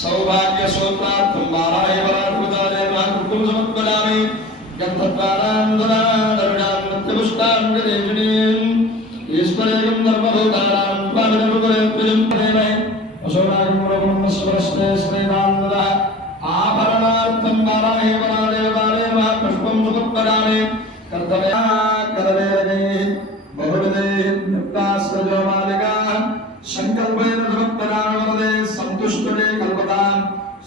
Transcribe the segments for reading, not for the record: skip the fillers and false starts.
सौभाग्य सोत्रार्थं वाराहे वराधुतारे महाकुकुम समर्पयामि गन्धद्वारान्दरादरुणां नित्यपुष्टां गदेशिनीं ईश्वरेयं धर्मभूतानां पाविनमुपरेत्रियं प्रेमे अशोरागमुरब्रह्मस्वरस्ते श्रीरामदः आभरणार्थं वाराहे वरादेवतारे महापुष्पं समर्पयामि कर्तव्या करवेरगैः बहुविधैः नित्यास्त्रजोमालिकाः संकल्पेन समर्पयामि संतुष्टने कल्पतां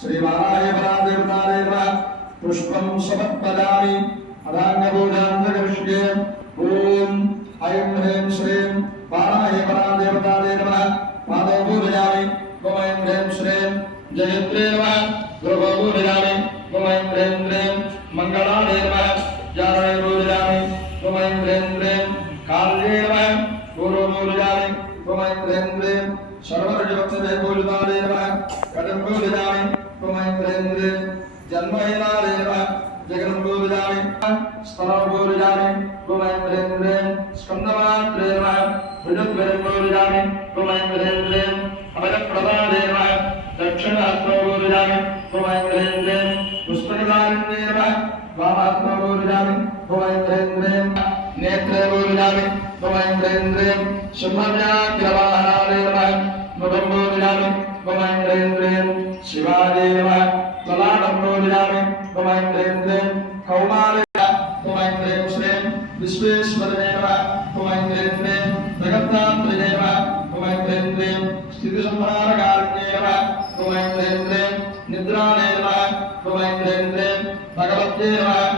श्री वाराहे वरादेवतारे पुष्पं समर्पयामि अदाङ्गबोधान्तकविष्ये ॐ ऐं ह्रीं श्रीं वाराहे वरादेवतारे नमः पादौ पूजयामि ॐ ऐं ह्रीं श्रीं जयत्रे नमः ध्रुवौ पूजयामि ॐ ऐं ह्रीं श्रीं मङ्गलाय नमः जारणे पूजयामि ॐ ऐं ह्रीं श्रीं काल्ये नमः पूर्वं पूजयामि ॐ ऐं ह्रीं श्रीं सर्वरजवत्सवे पूजिताय नमः कटं पूजयामि ॐ ऐं ह्रीं श्रीं जन्महीनाय नमः जगनं पूजयामि स्तनं पूजयामि ॐ ऐं ह्रीं श्रीं स्कन्दमात्रे नमः भुजद्वयं पूजयामि ॐ ऐं ह्रीं श्रीं अभयप्रदाय नमः दक्षिणहस्तं पूजयामि ॐ ऐं ह्रीं श्रीं पुष्पनिधारिण्ये नमः वामात्मं पूजयामि ॐ ऐं ह्रीं श्रीं नेत्रे पूजयामि ॐ ऐं ह्रीं श्रीं सिंहव्याघ्रवाहनाय नमः मुखं पूजयामि ॐ ऐं ह्रीं श्रीं शिवाय नमः ललाटं पूजयामि ॐ ऐं ह्रीं श्रीं कौमार्य ॐ ऐं ह्रीं श्रीं विश्वेश्वराय नमः ॐ ऐं ह्रीं श्रीं जगत्तात्रिये नमः ॐ ऐं ह्रीं श्रीं स्थितिसंहारकारिण्ये नमः ॐ ऐं ह्रीं श्रीं निद्रालये नमः ॐ ऐं ह्रीं श्रीं भगवत्यै नमः